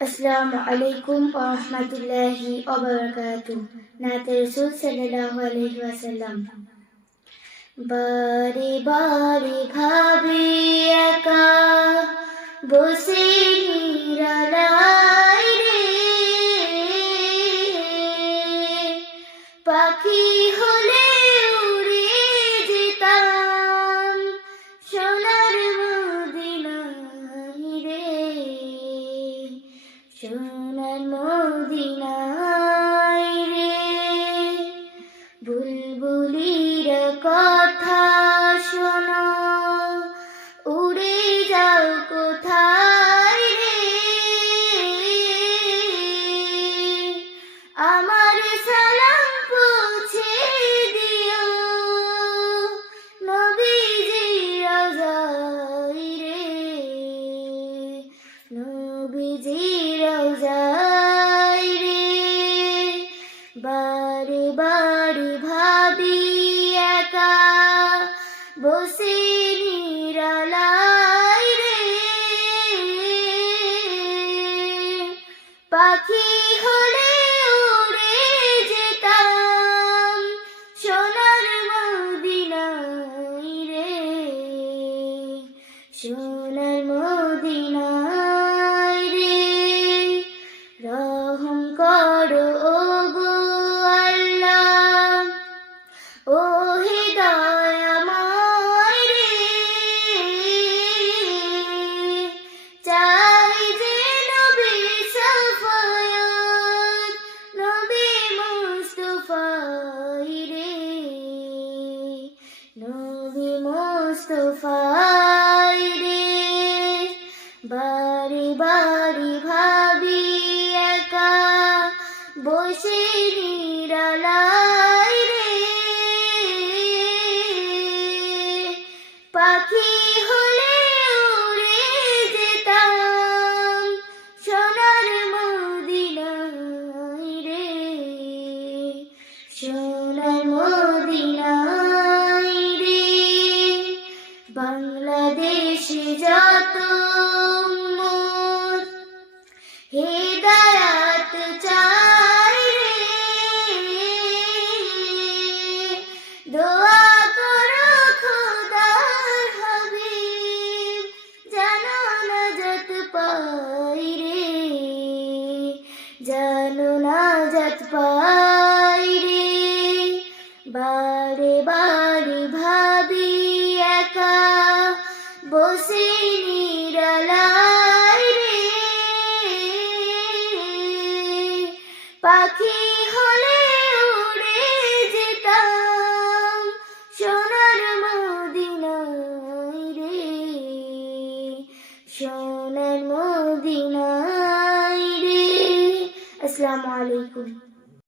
अस्सलामु अलैकुम व रहमतुल्लाहि व बरकातुहू। नाते रसूल सल्लल्लाहु अलैहि वसल्लम। बारे बारे भाबी एका বসে নিরালায় রে, পাখি হলে উড়ে যেতাম সোনার মদিনায় রে, সোনার মদিনায় রে। বুলবুলির কথা শোনো, উড়ে যাও কোথায় রে, আমার সালাম পৌঁছে দিও নবীজির রওজায় রে, নবীজির রওজায় রে। বারে বারে ভাবি একা বসে নিরালায় রে, পাখি হলে উড়ে যেতাম সোনার মদিনায় রে, সোনার মদিনায় রে। রহম করো ওগো আল্লাহ, ও দয়াময় রে, চাই যে নবী শাফায়াত নবী মুস্তাফাই রে, নবী মুস্তাফাই রে। বারে বারে ভাবি একা বসে নিরালায় রে, পাখি হলে উড়ে যেতাম সোনার মদিনায় রে, সোনার মদিনায় রে। বাংলাদেশে যত উম্মত হিদায়াত চায় রে, দোয়া করো খোদার হাবিব যেন নাজাত পাই রে, যেন নাজাত পাই রে। বারে বারে ভাবি একা বসে নিরালায় রে, পাখি হলে উড়ে যেতাম সোনার মদিনায় রে, সোনার মদিনায় রে। আসসালামু আলাইকুম।